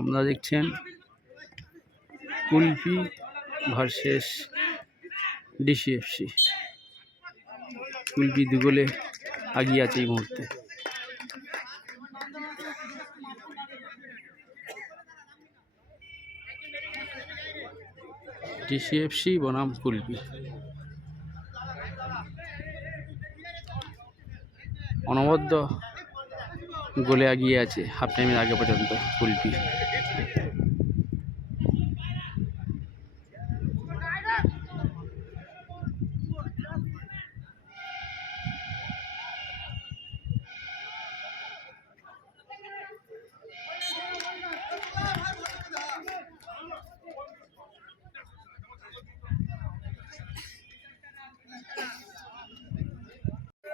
আপনারা দেখছেন Kulpi versus DCFC Kulpi দুগোলে আগিয়ে আছে এই মুহূর্তে। ডিসিএফসি বনাম কুলপি অনবদ্য গোলে এগিয়ে আছে হাফ টাইমের আগে পর্যন্ত কুলপি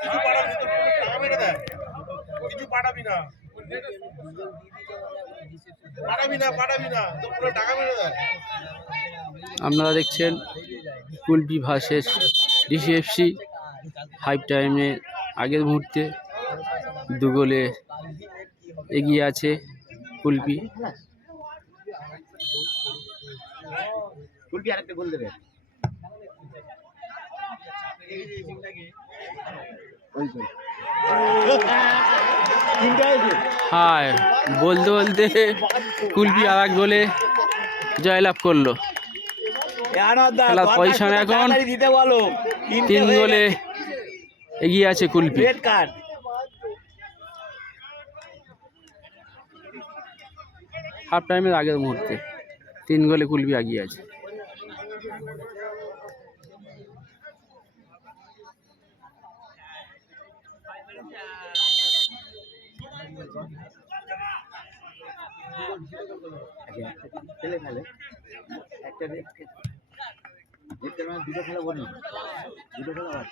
কিছু পাঠাবি তো টাকা মেরে দেয় কিছু পাঠাবি না। পাঠাবি না পাঠাবি না। তো পুরো টাকা মেরে দেয়। আপনারা দেখছেন কুলপি ভার্সেস ডিসিএফসি ফাইভ টাইমে আগের মুহূর্তে দু গোলে এগিয়ে আছে কুলপি। কুলপি আরেকটা গোল দেবে ওই গোল তিনটা হয়েছে হায় বলতে বলতে কুলপি আর এক গোলে জয়লাভ করল। খেলার পজিশন এখন বলো তিন গোলে এগিয়ে আছে কুলপি হাফ টাইমের আগের মুহূর্তে তিন গোলে কুলপি এগিয়ে আছে। খেলে খেলে একটা রেড মানে দুটো খেলা বলি দুটো খেলা হয়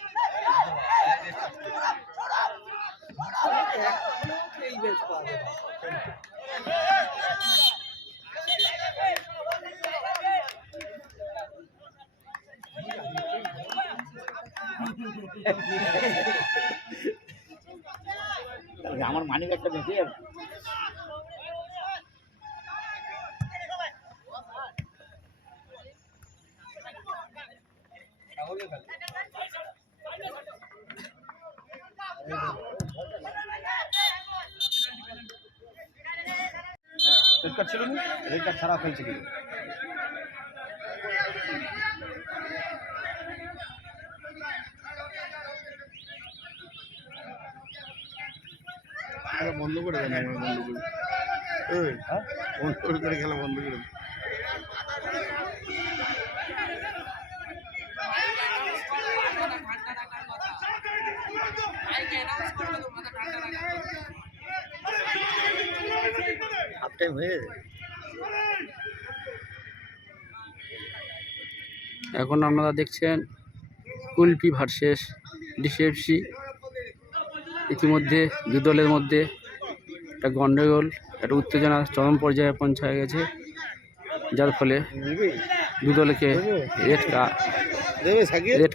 তাহলে আমার মানি একটা বেঁচে যাবে রেড কার্ড ছিল না? রেড কার্ড ছাড়া খেলছে কি? খেলা বন্ধ করে দেন আমরা বন্ধ করে এই, বন্ধ করে করে খেলা বন্ধ করে দে। হাফ টাইম হয়ে এখন আপনারা দেখছেন কুলপি ভার্সেস ডিসিএফসি। ইতিমধ্যে দু দলের মধ্যে একটা গণ্ডগোল, একটা উত্তেজনা, চরম পর্যায়ে পৌঁছায় গেছে। যার ফলে দু দলকে রেড কালার কা দেবে সাকিব রেড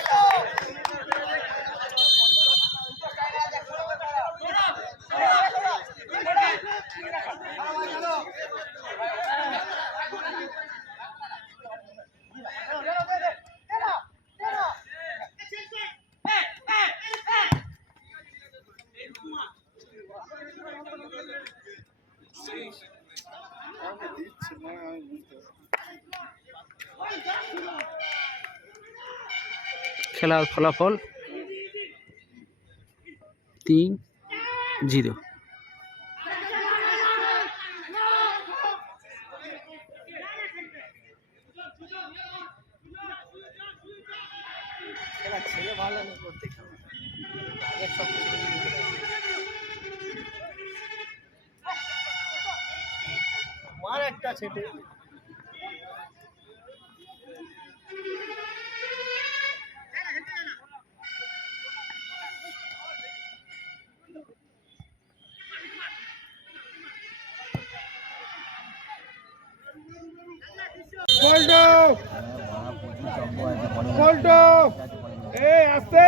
খেলার ফলাফল তিন জিরো। ছেলে ভালো না করতে আগের সব মার আছে এটা পল্টু পল্টু এই আস্তে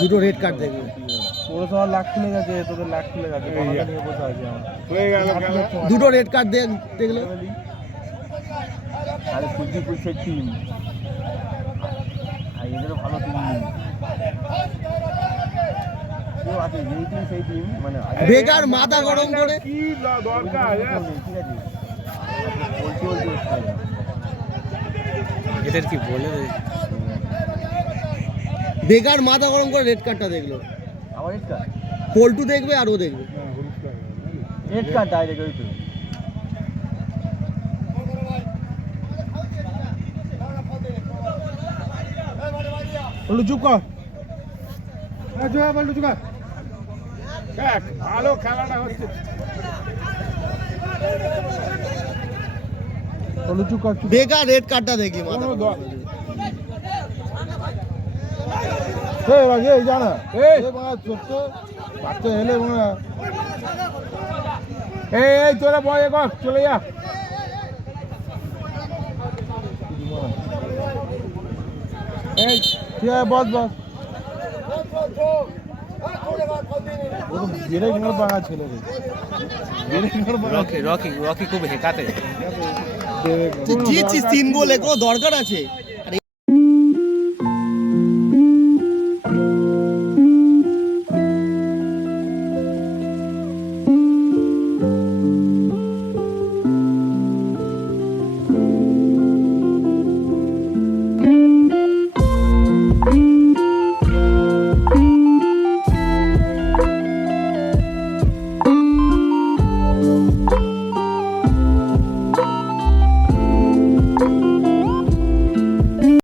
দুটো রেড কার্ড দেখবে পৌরসভার লাখ খুলে গেছে তোদের লাখ খুলে গেছে কমাটা নিয়ে বসে আছি আমরা। গেল খেলা দুটো রেড কার্ড দেখ দেখলে? আরে টিম এদেরও ভালো টিম নেই কেউ আছে যেই টিম সেই টিম মানে বেকার মাথা গরম করে। কি দরকার? ঠিক আছে বলতে বলতে উঠতে হবে। এদের কি বলে বেকার মাথা গরম করে রেড কার্ডটা দেখল। আবার রেড কার্ড পল্টু দেখবে আর ও দেখবে। রেড কার্ড ডাইরেক্ট ওই তো। বলু চুপ কর। হ্যাঁ, কর, বলু চুপ কর। ভালো খেলাটা হচ্ছে বলু চুপ কর চুপ কর। বেকার রেড কার্ডটা দেখি মাথা। এই জানা। এই। ছোট্ট বাচ্চা এলে বাবা এই এই তোরা বয় কর চলে যা। এই ঠিক আছে boss boss. Rocky Rocky Rocky খুব হেকাতে। জিতছিস তিন গোলে কোনো দরকার আছে।